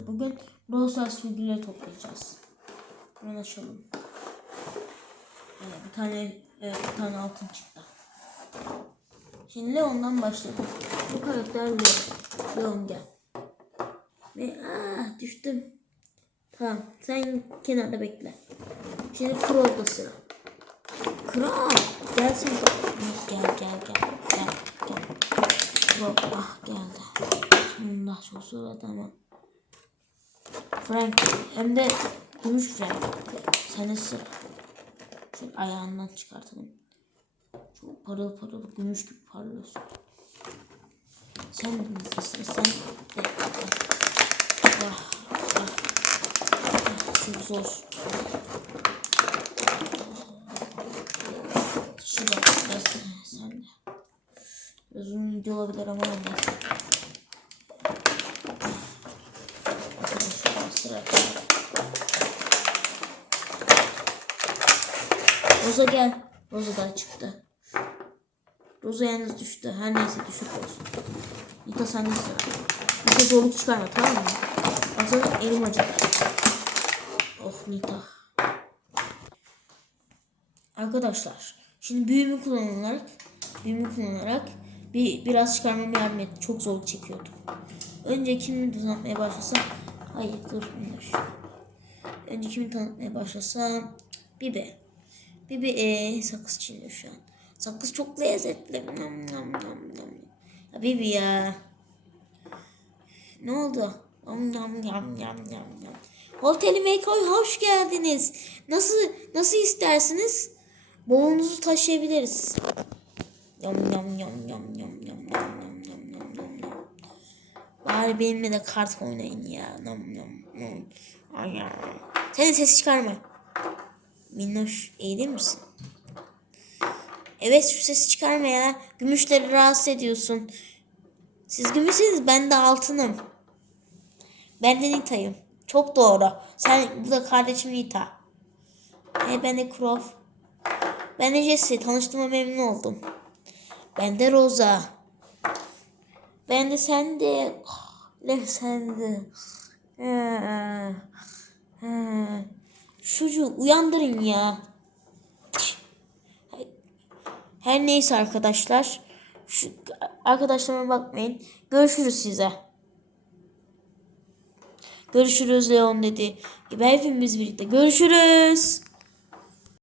Bugün Brawl Stars figürleri toplayacağız. Hemen açalım. Evet, bir tane evet, bir tane altın çıktı. Şimdi Leon'dan başlayalım. Bu karakter Leon. Leon gel. Ve aa düştüm. Tamam sen kenarda bekle. Şimdi Crow'da sıra. Kral gelsin. Gel gel gel gel gel. Crow ah geldi. Çok sonra tamam. Frank hem de gümüş Frank. Sen de sıra. Şöyle ayağından çıkartalım. Çok parıl parıl gümüş gibi parlıyorsun. Sen de nasılsın? Sen de. Ah, ah. Çok zor. Şu bak biraz sen de. Biraz uzun video olabilir ama neyse. Arkadaşlar sıra. Roza gel. Roza da çıktı. Roza yalnız düştü. Her neyse düşük olsun. Nita sen de sıra. Nita zorluk çıkarma tamam mı? Baksana elim acıdı. Oh Nita. Arkadaşlar şimdi büyümü kullanarak büyümü kullanarak bir biraz çıkarmama yardım etti. Çok zorluk çekiyordum. Önce kimi tanıtmaya başlasam hayır dur minnoş. Önce kimi tanıtmaya başlasam Bibi. Bibi ee, sakız çiğniyor şu an. Sakız çok lezzetli. Nam nam nam nam. Ya Bibi ya. Ne oldu? Nam nam nam nam nam nam. Otelime koy hoş geldiniz. Nasıl nasıl istersiniz? Bavulunuzu taşıyabiliriz. Yam yam yam yam yam yam yam yam yam yam. Bari benimle de kart oynayın ya. Nam nam nam. Ay ya. Sen de ses çıkarma. Minnoş eğilir misin? Evet şu sesi çıkarma ya. Gümüşleri rahatsız ediyorsun. Siz gümüşseniz ben de altınım. Ben de Nita'yım. Çok doğru. Sen bu da kardeşim Nita. E ben de Crow. Ben de Jesse. Tanıştığıma memnun oldum. Ben de Rosa. Ben de sen de. Ne sen de. Ee, ee. Çocuğu uyandırın ya. Her neyse arkadaşlar. Şu, arkadaşlarıma bakmayın. Görüşürüz size. Görüşürüz Leon dedi. Gibi hepimiz birlikte görüşürüz.